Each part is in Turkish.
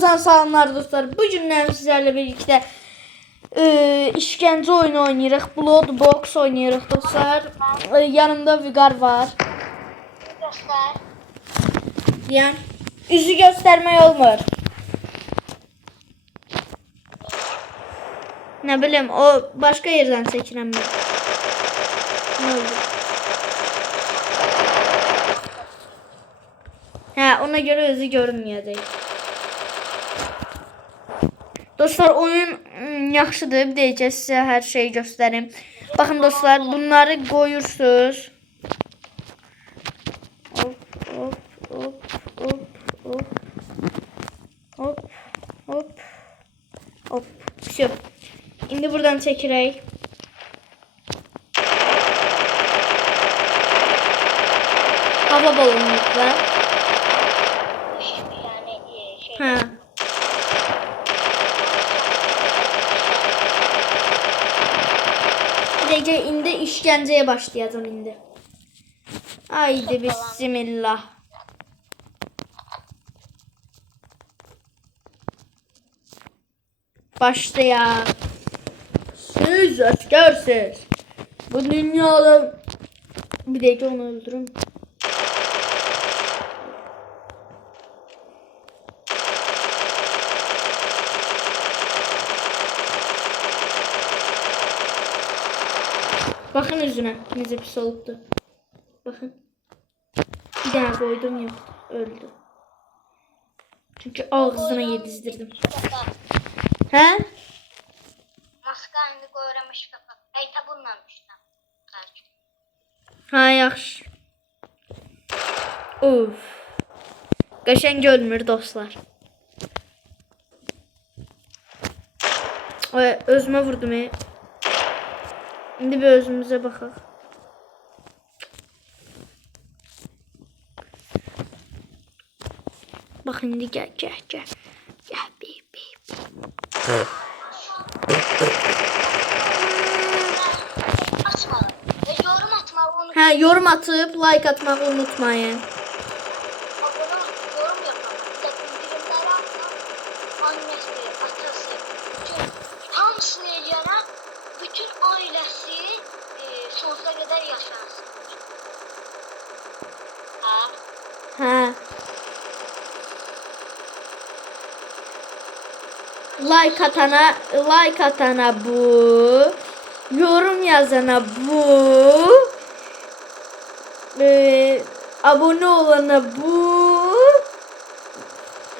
Sen salamlar dostlar. Bu gündən sizlerle birlikte e, işkence oyunu oynayırıq. Bloodbox oynayırıq dostlar. E, yanımda Vigar var. Göster. Yani üzü göstermək olmur. Ne bileyim o başka yerden çəkirəm ben. Ne oldu? Hə, ona göre özü görünməyəcək. Dostlar oyun ım, yaxşıdır. Bir deyəcək sizə hər şeyi göstərim. Baxın dostlar, bunları qoyursunuz. Hop, hop, hop, hop, hop. Hop, hop. Hop. Все. İndi buradan çəkirək. Hava balonumuzla. Dəqiqə indi işgəncəyə başlayacağım indi. Haydi bismillah. Başlayaq. Siz əsgərsiz. Bu dünyada bir dəqiqə onu öldürüm. Bakın yüzüne. Nece pis oldu. Bakın. Bir tane koydum yok. Öldü. Çünkü ağzına yedizdirdim. He? Maskarını koyramış kafa. Ey tabunlamış. Ha yaxşı. Uf. Qəşəng görmür dostlar. Özümə vurdum. e. İndi bir özümüzə baxaq. Bax indi gəl, gəl, gəl. Gəl, yorum atmalı onu. Hə, yorum atıb like atmağı unutmayın. Bütün ailəsi e, sonsuza qədər yaşansın. Ha? Hə. Like atana, like atana bu. Yorum yazana bu. Ee, abone olana bu.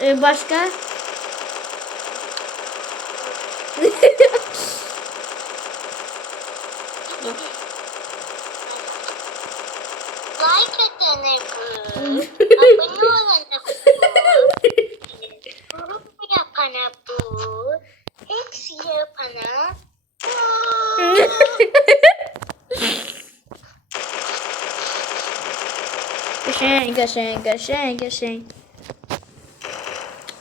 Ee, başka? Like atana bu. Abone olana bu. Yorum yapana bu. Hepsi yapana. Geçen, geçen, geçen, geçen.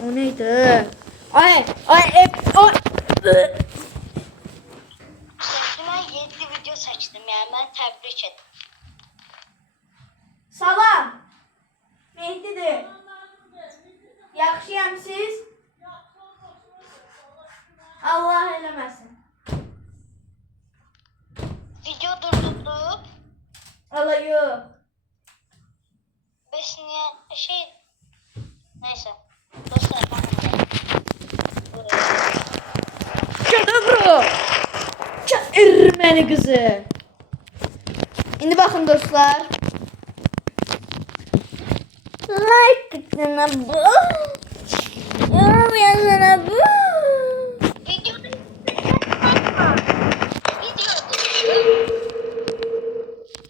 O neydi? Ay, ay, hep, o. Kendime 7 video seçtim yani ben tebrik ederim. Salam. Mehdidir. Yaxşıyam siz? Allah eləməsin. Video durdurup Allah yox. besniye şey neyse dostlar bakın. Cadabro. Erməni qızı. İndi baxın dostlar. Like tıklana bu. Yorum yazana bu.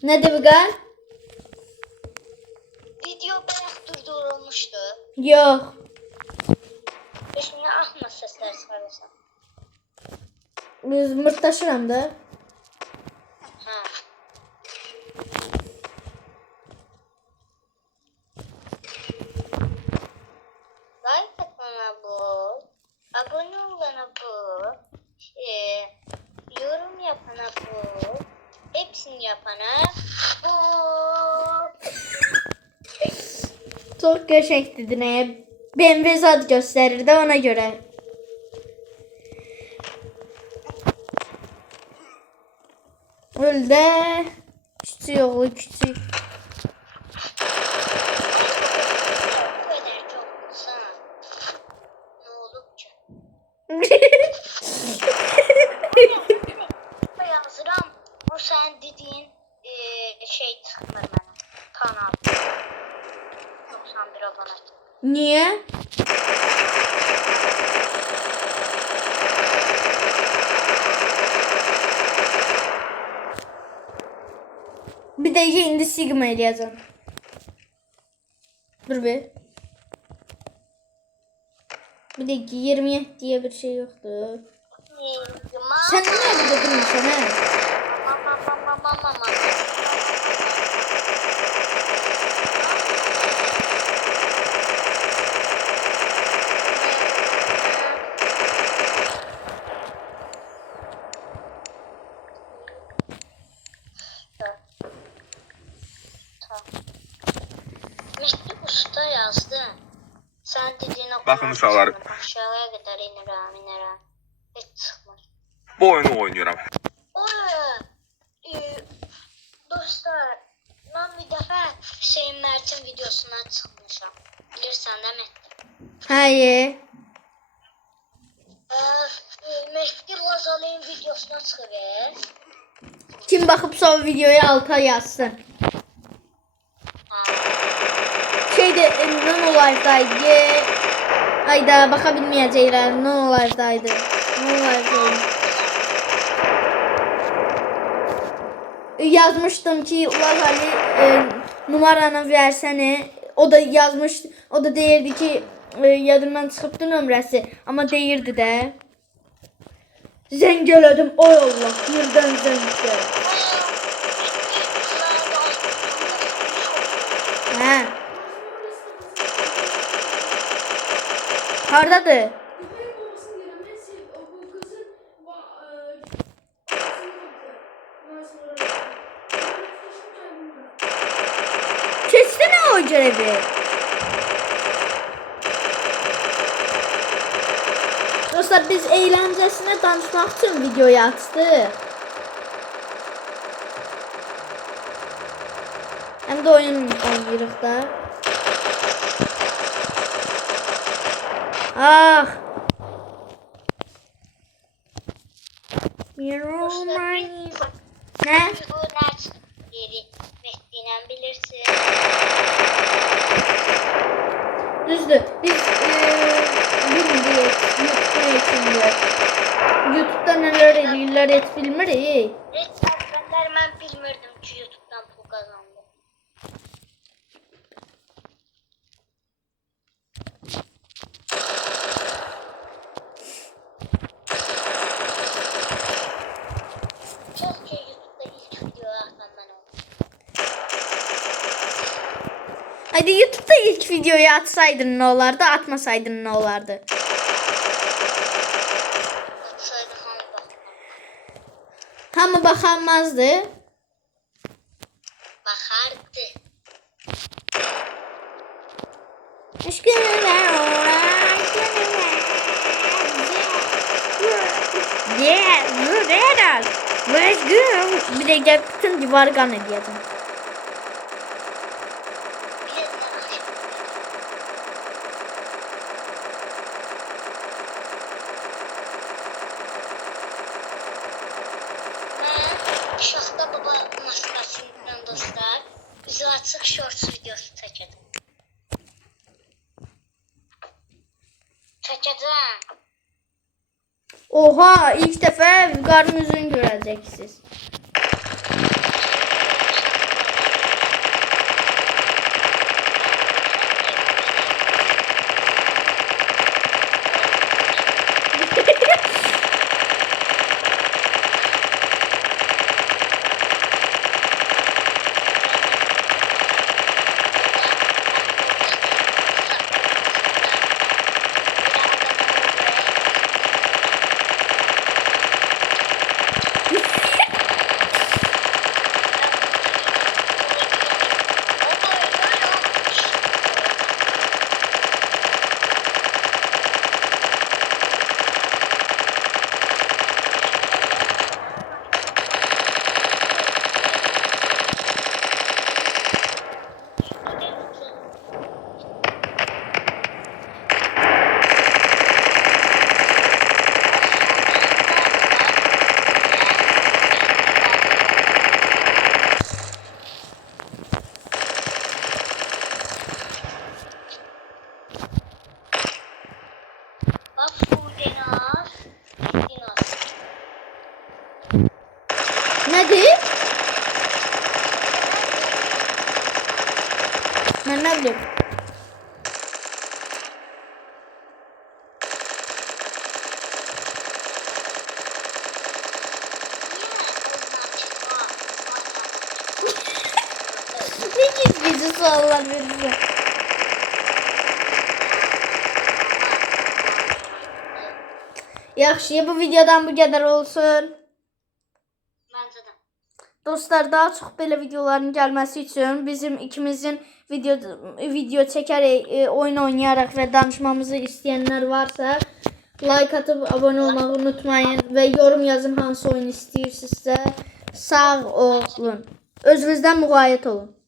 Ne de Vıgar? video beyaz durdurulmuştu. Yok. Besniye atma sesler söylesem. Biz mırtdaşıram da. Ha. Like atmana bu. Abone olana bu. Şey, yorum yapana bu. Hepsini yapana bu. Çok geçekti dineye. BMW zad göstərir də ona görə. Öl də. Küçük oğlu küçük. Yazıram. Bu sen dediğin eee, şey çıkmır bana. Kanal. 91 abone. Niyə? Bir dəqiqə indi Sigma eləyəcəm. Dur bir. Bir dəqiqə 27 diye bir şey yoxdur. Sən niyə burada durmusan hə? Mehdi Sen dediğine Bakın uşaqlar. Aşağıya kadar inirim inirim. Hiç çıkmır. Bu oyunu oynuyorum. Oy, e, dostlar, ben bir defa Hüseyin Mert'in videosuna çıkmışım. Bilirsen değil mi? Hayır. Ee, Mehdi Lazalı'nın videosuna çıkıyor. Kim baxıb son videoya alta yazsın. Ha. Şeyde e, non live'daydı. Ayda baxa bilməyəcəklər. Non live'daydı. Non live'daydı. E, Yazmışdım ki Ulaq Ali e, numaranı versene. O da yazmış. O da deyirdi ki e, yadımdan çıxıbdı nömrəsi. Amma deyirdi də. Zəng elədim. Oy Allah. Birdən zəng gəldi. Hə. Hardadır? Keçdi mi o görevi? Dostlar biz eğlencesine danışmaq üçün videoyu açdıq. Həm də oyun oynayırıq da. Ah. Miromani. Ne? Yeri bilirsin. Düzdür. Biz bilmirik. YouTube'da şimdi. YouTube'da neler ediyorlar et bilmirik. Hiç arkadaşlar ben bilmirdim ki YouTube'dan pul kazandım. Keşke YouTube'da ilk video atan ben oldum. Hadi YouTube'da ilk videoyu atsaydın ne olardı, atmasaydın ne olardı? Atsaydı hangi bakalım. Hamı bakamazdı. Bakardı. Aşkınlar Yeah, Eren. Let's go. Bir de gel bütün divar kan ediyordum. Açık shorts videosu çekeceğim. Çekeceğim. Oha ilk defa yüzünü göreceksiniz. Suallar verirsən? Yaxşı, bu videodan bu qədər olsun. Dostlar daha çox belə videoların gəlməsi üçün bizim ikimizin video video çəkərək, e, oyun oynayaraq və danışmamızı istəyənlər varsa like atıb abunə olmağı unutmayın və yorum yazın hansı oyun istəyirsinizsə. Sağ olun. Özünüzdən müğayət olun.